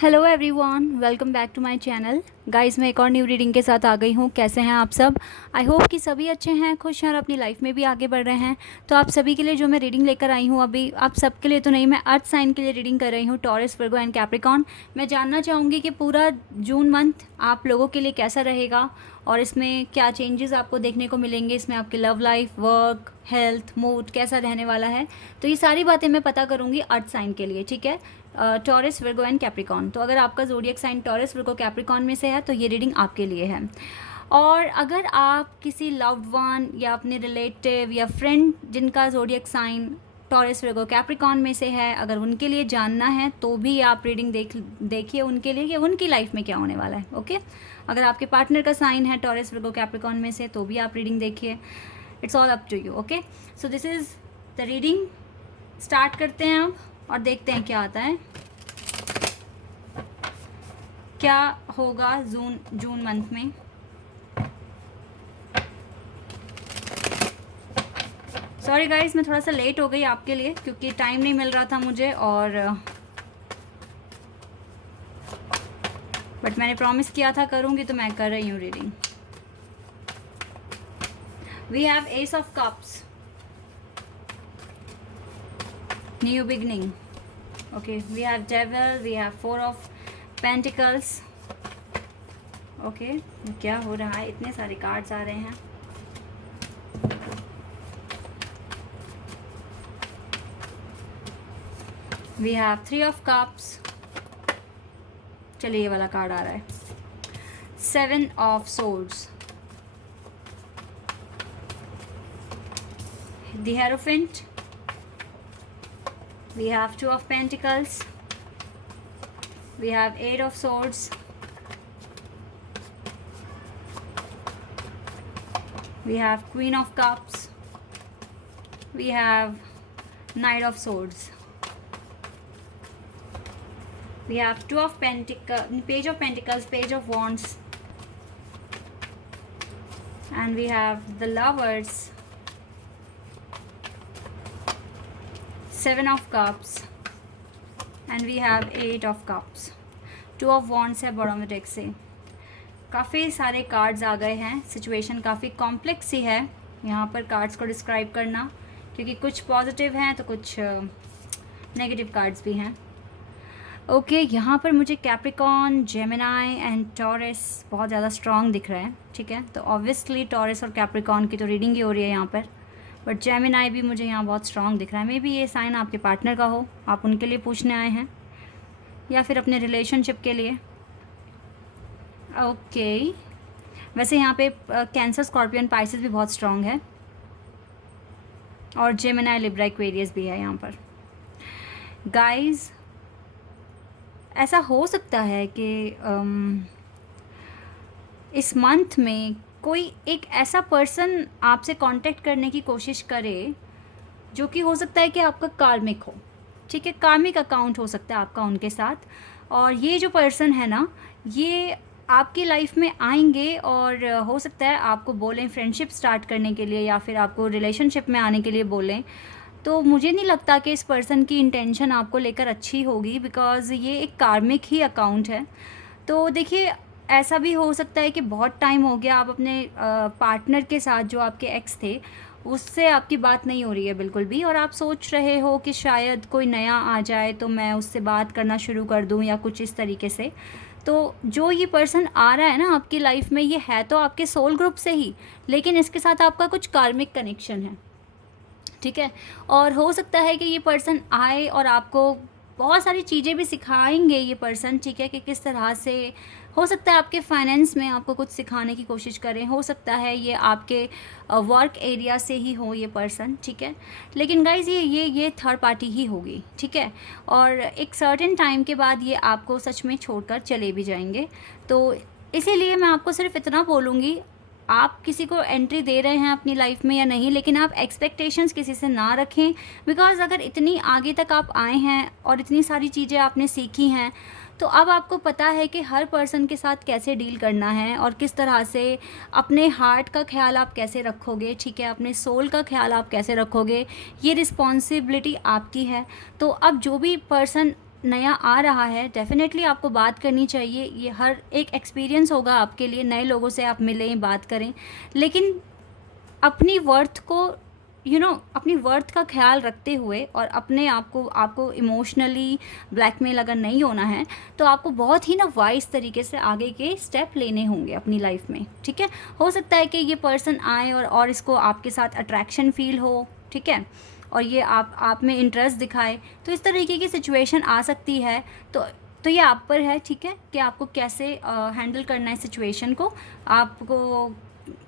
Hello everyone, welcome back to my channel. Guys, मैं एक और न्यू रीडिंग के साथ आ गई हूँ। कैसे हैं आप सब? आई होप कि सभी अच्छे हैं, खुश हैं और अपनी लाइफ में भी आगे बढ़ रहे हैं। तो आप सभी के लिए जो मैं रीडिंग लेकर आई हूँ, अभी आप सबके लिए तो नहीं, मैं अर्थ साइन के लिए रीडिंग कर रही हूँ, टॉरस, वर्गो एंड कैप्रिकॉर्न। मैं जानना चाहूँगी कि पूरा जून मंथ आप लोगों के लिए कैसा रहेगा और इसमें क्या चेंजेस आपको देखने को मिलेंगे, इसमें आपकी love life, work, health, mood कैसा रहने वाला है। तो ये सारी बातें मैं पता करूँगी अर्थ साइन के लिए, ठीक है। Taurus, Virgo and Capricorn. तो अगर आपका ज़ोडिएक साइन टॉरस, वर्गो, कैप्रिकॉर्न में से है तो ये रीडिंग आपके लिए है। और अगर आप किसी लव्ड वन या अपने रिलेटिव या फ्रेंड जिनका ज़ोडिएक साइन टॉरस, वर्गो, कैप्रिकॉर्न में से है, अगर उनके लिए जानना है तो भी आप रीडिंग देखिए उनके लिए कि उनकी लाइफ में क्या होने वाला है। ओके, अगर आपके पार्टनर का साइन है टॉरस, वर्गो, कैप्रिकॉर्न में से तो भी आप रीडिंग देखिए। It's all up to you. Okay, so this is the reading. Start करते हैं अब और देखते हैं क्या आता है, क्या होगा जून मंथ में। सॉरी गाइस, मैं थोड़ा सा लेट हो गई आपके लिए क्योंकि टाइम नहीं मिल रहा था मुझे, और बट मैंने प्रॉमिस किया था करूँगी तो मैं कर रही हूँ reading. We have ace of cups, new beginning. Okay, we have devil, we have four of pentacles. Okay, क्या हो रहा है, इतने सारे कार्ड्स आ रहे हैं। We have three of cups. चलिए, ये वाला कार्ड आ रहा है, seven of swords, the hierophant. We have two of pentacles, we have eight of swords, we have queen of cups, we have knight of swords, we have two of pentacles, page of pentacles, page of wands, and we have the lovers, seven of cups, and we have eight of cups, two of wands है bottom deck से। काफ़ी सारे cards आ गए हैं, situation काफ़ी complex सी है यहाँ पर कार्ड्स को डिस्क्राइब करना, क्योंकि कुछ पॉजिटिव हैं तो कुछ नेगेटिव कार्ड्स भी हैं। ओके, यहाँ पर मुझे कैप्रिकॉर्न, जेमिनाई एंड टॉरस बहुत ज़्यादा स्ट्रॉन्ग दिख रहा है, ठीक है। तो ऑब्वियसली टॉरस और कैप्रिकॉर्न की तो रीडिंग ही हो रही है यहाँ पर, बट जेमिनाई भी मुझे यहाँ बहुत स्ट्रॉन्ग दिख रहा है। मे बी ये साइन आपके पार्टनर का हो, आप उनके लिए पूछने आए हैं या फिर अपने रिलेशनशिप के लिए। ओके, वैसे यहाँ पे कैंसर, स्कॉर्पियन, पाइसेस भी बहुत स्ट्रॉन्ग है, और जेमिनाई, लिब्रा, एक्वेरियस भी है यहाँ पर। गाइस, ऐसा हो सकता है कि इस मंथ में कोई एक ऐसा पर्सन आपसे कांटेक्ट करने की कोशिश करे जो कि हो सकता है कि आपका कार्मिक हो, ठीक है। कार्मिक अकाउंट हो सकता है आपका उनके साथ, और ये जो पर्सन है ना, ये आपकी लाइफ में आएंगे और हो सकता है आपको बोलें फ्रेंडशिप स्टार्ट करने के लिए या फिर आपको रिलेशनशिप में आने के लिए बोलें। तो मुझे नहीं लगता कि इस पर्सन की इंटेंशन आपको लेकर अच्छी होगी, बिकॉज़ ये एक कार्मिक ही अकाउंट है। तो देखिए, ऐसा भी हो सकता है कि बहुत टाइम हो गया, आप अपने पार्टनर के साथ, जो आपके एक्स थे, उससे आपकी बात नहीं हो रही है बिल्कुल भी, और आप सोच रहे हो कि शायद कोई नया आ जाए तो मैं उससे बात करना शुरू कर दूं या कुछ इस तरीके से। तो जो ये पर्सन आ रहा है ना आपकी लाइफ में, ये है तो आपके सोल ग्रुप से ही, लेकिन इसके साथ आपका कुछ कार्मिक कनेक्शन है, ठीक है। और हो सकता है कि ये पर्सन आए और आपको बहुत सारी चीज़ें भी सिखाएंगे ये पर्सन, ठीक है, कि किस तरह से हो सकता है आपके फाइनेंस में आपको कुछ सिखाने की कोशिश करें। हो सकता है ये आपके वर्क एरिया से ही हो ये पर्सन, ठीक है। लेकिन गाइज, ये थर्ड पार्टी ही होगी, ठीक है। और एक सर्टेन टाइम के बाद ये आपको सच में छोड़कर चले भी जाएंगे। तो इसीलिए मैं आपको सिर्फ इतना बोलूँगी, आप किसी को एंट्री दे रहे हैं अपनी लाइफ में या नहीं, लेकिन आप एक्सपेक्टेशंस किसी से ना रखें, बिकॉज़ अगर इतनी आगे तक आप आए हैं और इतनी सारी चीज़ें आपने सीखी हैं, तो अब आपको पता है कि हर पर्सन के साथ कैसे डील करना है और किस तरह से अपने हार्ट का ख्याल आप कैसे रखोगे, ठीक है, अपने सोल का ख्याल आप कैसे रखोगे, ये रिस्पॉन्सिबिलिटी आपकी है। तो अब जो भी पर्सन नया आ रहा है, डेफ़िनेटली आपको बात करनी चाहिए। ये हर एक एक्सपीरियंस होगा आपके लिए, नए लोगों से आप मिलें, बात करें। लेकिन अपनी वर्थ को अपनी वर्थ का ख़्याल रखते हुए और अपने आपको इमोशनली ब्लैकमेल अगर नहीं होना है, तो आपको बहुत ही ना वाइज़ तरीके से आगे के स्टेप लेने होंगे अपनी लाइफ़ में, ठीक है? हो सकता है कि ये पर्सन आए और इसको आपके साथ अट्रैक्शन फ़ील हो, ठीक है? और ये आप में इंटरेस्ट दिखाए, तो इस तरीके की सिचुएशन आ सकती है। तो ये आप पर है, ठीक है, कि आपको कैसे हैंडल करना है सिचुएशन को। आपको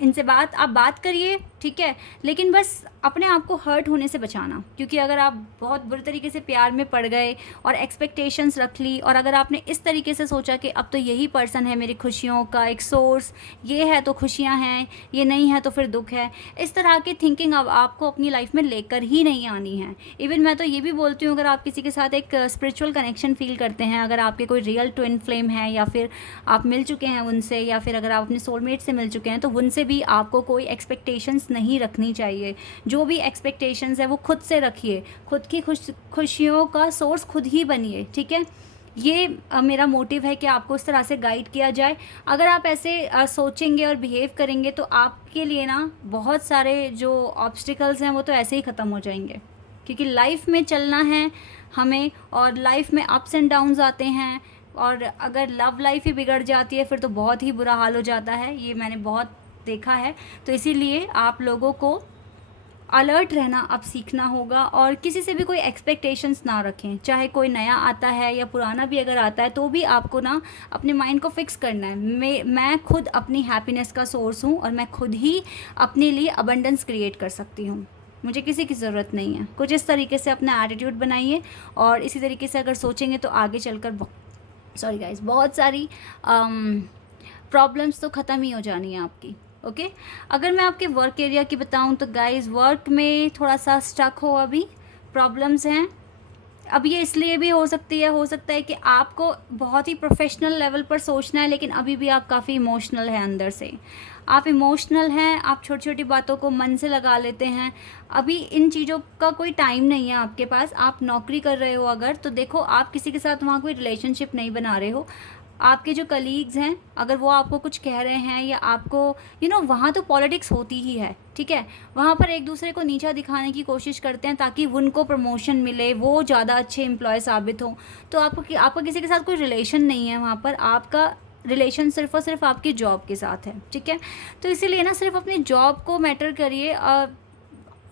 इनसे आप बात करिए, ठीक है, लेकिन बस अपने आप को हर्ट होने से बचाना, क्योंकि अगर आप बहुत बुरी तरीके से प्यार में पड़ गए और एक्सपेक्टेशंस रख ली, और अगर आपने इस तरीके से सोचा कि अब तो यही पर्सन है मेरी खुशियों का एक सोर्स, ये है तो खुशियाँ हैं, ये नहीं है तो फिर दुख है, इस तरह की थिंकिंग अब आपको अपनी लाइफ में लेकर ही नहीं आनी है। इवन मैं तो ये भी बोलती हूँ, अगर आप किसी के साथ एक स्पिरिचुअल कनेक्शन फील करते हैं, अगर आपके कोई रियल ट्विन फ्लेम है, या फिर आप मिल चुके हैं उनसे, या फिर अगर आप अपने सोलमेट से मिल चुके हैं, तो उनसे भी आपको कोई एक्सपेक्टेशंस नहीं रखनी चाहिए। जो भी एक्सपेक्टेशंस है वो खुद से रखिए, खुद की खुशियों का सोर्स खुद ही बनिए, ठीक है? ये मेरा मोटिव है कि आपको इस तरह से गाइड किया जाए। अगर आप ऐसे सोचेंगे और बिहेव करेंगे, तो आपके लिए ना बहुत सारे जो ऑब्स्टिकल्स हैं वो तो ऐसे ही ख़त्म हो जाएंगे, क्योंकि लाइफ में चलना है हमें, और लाइफ में अप्स एंड डाउन्स आते हैं। और अगर लव लाइफ ही बिगड़ जाती है, फिर तो बहुत ही बुरा हाल हो जाता है, ये मैंने बहुत देखा है। तो इसीलिए आप लोगों को अलर्ट रहना अब सीखना होगा, और किसी से भी कोई एक्सपेक्टेशंस ना रखें, चाहे कोई नया आता है या पुराना भी अगर आता है, तो भी आपको ना अपने माइंड को फिक्स करना है, मैं खुद अपनी हैप्पीनेस का सोर्स हूँ, और मैं खुद ही अपने लिए अबंडेंस क्रिएट कर सकती हूँ, मुझे किसी की ज़रूरत नहीं है। कुछ इस तरीके से अपना एटीट्यूड बनाइए, और इसी तरीके से अगर सोचेंगे तो आगे चलकर सॉरी गाइस, बहुत सारी प्रॉब्लम्स तो ख़त्म ही हो जानी है आपकी। ओके अगर मैं आपके वर्क एरिया की बताऊं, तो गाइस वर्क में थोड़ा सा स्टक हो, अभी प्रॉब्लम्स हैं। अब ये इसलिए भी हो सकता है कि आपको बहुत ही प्रोफेशनल लेवल पर सोचना है, लेकिन अभी भी आप काफ़ी इमोशनल हैं अंदर से। आप इमोशनल हैं, आप छोटी छोटी बातों को मन से लगा लेते हैं। अभी इन चीज़ों का कोई टाइम नहीं है आपके पास। आप नौकरी कर रहे हो अगर, तो देखो आप किसी के साथ वहाँ कोई रिलेशनशिप नहीं बना रहे हो। आपके जो कलीग्स हैं, अगर वो आपको कुछ कह रहे हैं, या आपको वहाँ तो पॉलिटिक्स होती ही है, ठीक है? वहाँ पर एक दूसरे को नीचा दिखाने की कोशिश करते हैं ताकि उनको प्रमोशन मिले, वो ज़्यादा अच्छे एम्प्लॉय साबित हों। तो आपका किसी के साथ कोई रिलेशन नहीं है वहाँ पर, आपका रिलेशन सिर्फ और सिर्फ आपकी जॉब के साथ है, ठीक है? तो इसीलिए ना सिर्फ अपनी जॉब को मैटर करिए,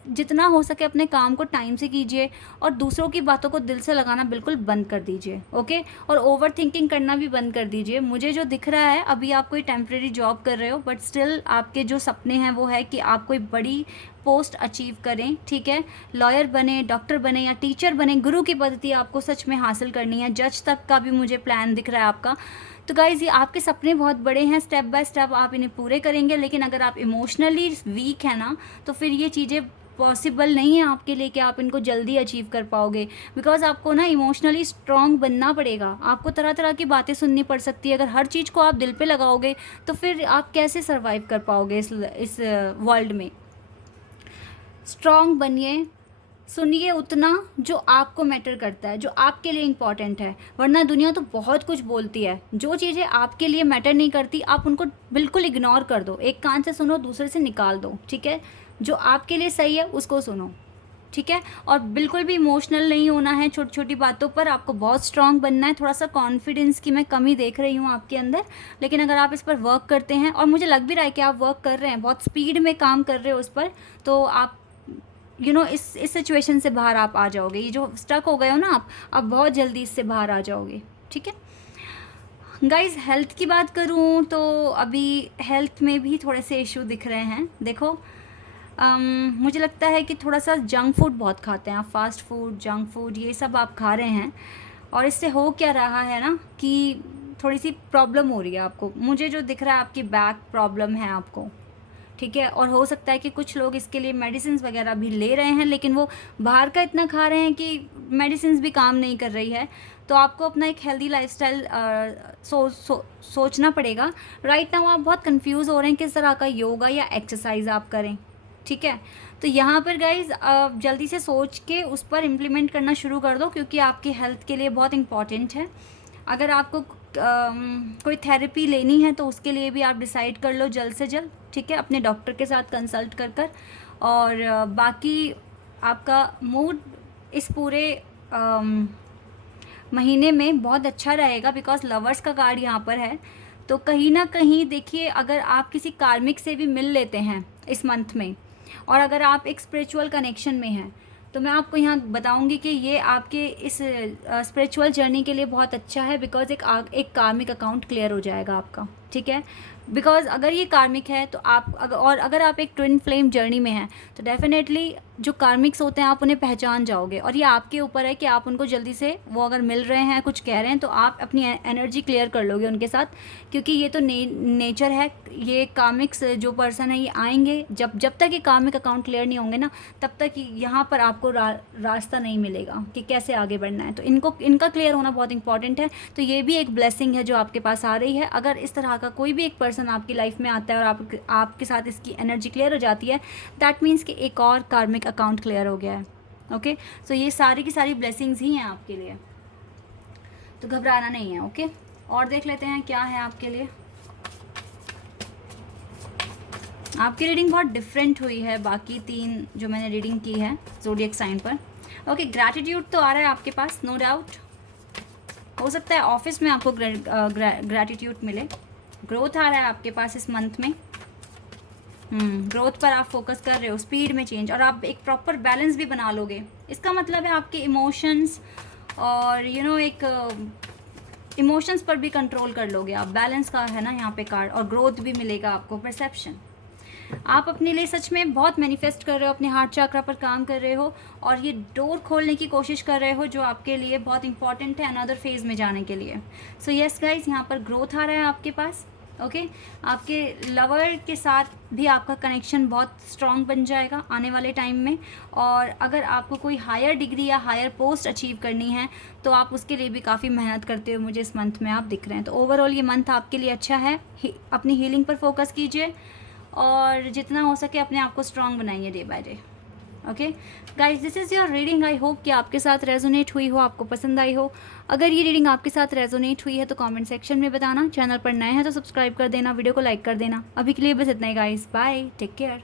जितना हो सके अपने काम को टाइम से कीजिए, और दूसरों की बातों को दिल से लगाना बिल्कुल बंद कर दीजिए, ओके? और ओवर थिंकिंग करना भी बंद कर दीजिए। मुझे जो दिख रहा है, अभी आप कोई टेम्प्रेरी जॉब कर रहे हो, बट स्टिल आपके जो सपने हैं वो है कि आप कोई बड़ी पोस्ट अचीव करें, ठीक है? लॉयर बने, डॉक्टर बने, या टीचर बने, गुरु की पद्धति आपको सच में हासिल करनी है। जज तक का भी मुझे प्लान दिख रहा है आपका। तो गाइज़ ये आपके सपने बहुत बड़े हैं, स्टेप बाय स्टेप आप इन्हें पूरे करेंगे, लेकिन अगर आप इमोशनली वीक है ना, तो फिर ये चीज़ें पॉसिबल नहीं है आपके लिए कि आप इनको जल्दी अचीव कर पाओगे। बिकॉज आपको ना इमोशनली स्ट्रॉन्ग बनना पड़ेगा। आपको तरह तरह की बातें सुननी पड़ सकती है। अगर हर चीज़ को आप दिल पे लगाओगे, तो फिर आप कैसे सर्वाइव कर पाओगे इस वर्ल्ड में। स्ट्रॉन्ग बनिए, सुनिए उतना जो आपको मैटर करता है, जो आपके लिए इम्पॉर्टेंट है, वरना दुनिया तो बहुत कुछ बोलती है। जो चीज़ें आपके लिए मैटर नहीं करती, आप उनको बिल्कुल इग्नोर कर दो। एक कान से सुनो, दूसरे से निकाल दो, ठीक है? जो आपके लिए सही है उसको सुनो, ठीक है? और बिल्कुल भी इमोशनल नहीं होना है छोटी छोटी बातों पर। आपको बहुत स्ट्रॉन्ग बनना है। थोड़ा सा कॉन्फिडेंस की मैं कमी देख रही हूँ आपके अंदर, लेकिन अगर आप इस पर वर्क करते हैं, और मुझे लग भी रहा है कि आप वर्क कर रहे हैं, बहुत स्पीड में काम कर रहे हो उस पर, तो आप इस सिचुएशन से बाहर आप आ जाओगे। ये जो स्टक हो गए हो ना आप, अब बहुत जल्दी इससे बाहर आ जाओगे, ठीक है? गाइज हेल्थ की बात करूँ तो अभी हेल्थ में भी थोड़े से इशू दिख रहे हैं। देखो मुझे लगता है कि थोड़ा सा जंक फूड बहुत खाते हैं आप, फास्ट फूड, जंक फूड, ये सब आप खा रहे हैं, और इससे हो क्या रहा है ना कि थोड़ी सी प्रॉब्लम हो रही है आपको। मुझे जो दिख रहा है आपकी बैक प्रॉब्लम है आपको, ठीक है? और हो सकता है कि कुछ लोग इसके लिए मेडिसिन वगैरह भी ले रहे हैं, लेकिन वो बाहर का इतना खा रहे हैं कि मेडिसिन भी काम नहीं कर रही है। तो आपको अपना एक हेल्दी लाइफस्टाइल सोचना पड़ेगा। राइट नाउ आप बहुत कंफ्यूज हो रहे हैं किस तरह का योगा या एक्सरसाइज आप करें, ठीक है। तो यहाँ पर गाइज़ जल्दी से सोच के उस पर इम्प्लीमेंट करना शुरू कर दो, क्योंकि आपकी हेल्थ के लिए बहुत इम्पॉर्टेंट है। अगर आपको कोई थेरेपी लेनी है तो उसके लिए भी आप डिसाइड कर लो जल्द से जल्द, ठीक है, अपने डॉक्टर के साथ कंसल्ट कर कर। और बाकी आपका मूड इस पूरे महीने में बहुत अच्छा रहेगा, बिकॉज लवर्स का कार्ड यहाँ पर है। तो कहीं ना कहीं देखिए, अगर आप किसी कार्मिक से भी मिल लेते हैं इस मंथ में, और अगर आप एक स्पिरिचुअल कनेक्शन में हैं, तो मैं आपको यहाँ बताऊंगी कि ये आपके इस स्पिरिचुअल जर्नी के लिए बहुत अच्छा है, बिकॉज एक कार्मिक अकाउंट क्लियर हो जाएगा आपका, ठीक है। बिकॉज अगर ये कार्मिक है तो आप अगर आप एक ट्विन फ्लेम जर्नी में हैं, तो डेफिनेटली जो कार्मिक्स होते हैं आप उन्हें पहचान जाओगे, और ये आपके ऊपर है कि आप उनको जल्दी से, वो अगर मिल रहे हैं कुछ कह रहे हैं, तो आप अपनी एनर्जी क्लियर कर लोगे उनके साथ, क्योंकि ये तो नेचर है। ये कार्मिक्स जो पर्सन है ये आएंगे, जब तक ये कार्मिक अकाउंट क्लियर नहीं होंगे ना, तब तक यहाँ पर आपको रास्ता नहीं मिलेगा कि कैसे आगे बढ़ना है। तो इनका क्लियर होना बहुत इंपॉर्टेंट है। तो ये भी एक ब्लेसिंग है जो आपके पास आ रही है। अगर इस तरह का कोई भी एक पर्सन आपकी लाइफ में आता है और आपके साथ इसकी एनर्जी क्लियर हो जाती है, दैट मीन्स कि एक और कार्मिक अकाउंट क्लियर हो गया है। ओके, सो ये सारी की सारी ब्लेसिंग्स ही हैं आपके लिए, तो घबराना नहीं है। ओके, और देख लेते हैं क्या है आपके लिए। आपकी रीडिंग बहुत डिफरेंट हुई है बाकी 3 जो मैंने रीडिंग की है ज़ोडिएक साइन पर। ओके, ग्रैटिट्यूड तो आ रहा है आपके पास, नो डाउट। हो सकता है ऑफिस में आपको ग्रैटिट्यूड मिले। ग्रोथ आ रहा है आपके पास इस मंथ में। ग्रोथ पर आप फोकस कर रहे हो, स्पीड में चेंज, और आप एक प्रॉपर बैलेंस भी बना लोगे। इसका मतलब है आपके इमोशंस और एक इमोशंस पर भी कंट्रोल कर लोगे आप। बैलेंस का है ना यहाँ पे कार्ड, और ग्रोथ भी मिलेगा आपको, परसेप्शन। आप अपने लिए सच में बहुत मैनिफेस्ट कर रहे हो, अपने हार्ट चक्र पर काम कर रहे हो, और ये डोर खोलने की कोशिश कर रहे हो जो आपके लिए बहुत इंपॉर्टेंट है अनदर फेज़ में जाने के लिए। सो यस गाइज, यहाँ पर ग्रोथ आ रहा है आपके पास। ओके, आपके लवर के साथ भी आपका कनेक्शन बहुत स्ट्रॉन्ग बन जाएगा आने वाले टाइम में। और अगर आपको कोई हायर डिग्री या हायर पोस्ट अचीव करनी है, तो आप उसके लिए भी काफ़ी मेहनत करते हो, मुझे इस मंथ में आप दिख रहे हैं। तो ओवरऑल ये मंथ आपके लिए अच्छा है। अपनी हीलिंग पर फोकस कीजिए, और जितना हो सके अपने आप को स्ट्रॉन्ग बनाइए day by day. Okay guys, this is your reading. I hope कि आपके साथ रेजोनेट हुई हो, आपको पसंद आई हो। अगर ये रीडिंग आपके साथ रेजोनेट हुई है तो कमेंट सेक्शन में बताना। चैनल पर नए हैं तो सब्सक्राइब कर देना, वीडियो को लाइक कर देना। अभी के लिए बस इतना ही गाइज, बाय, टेक केयर।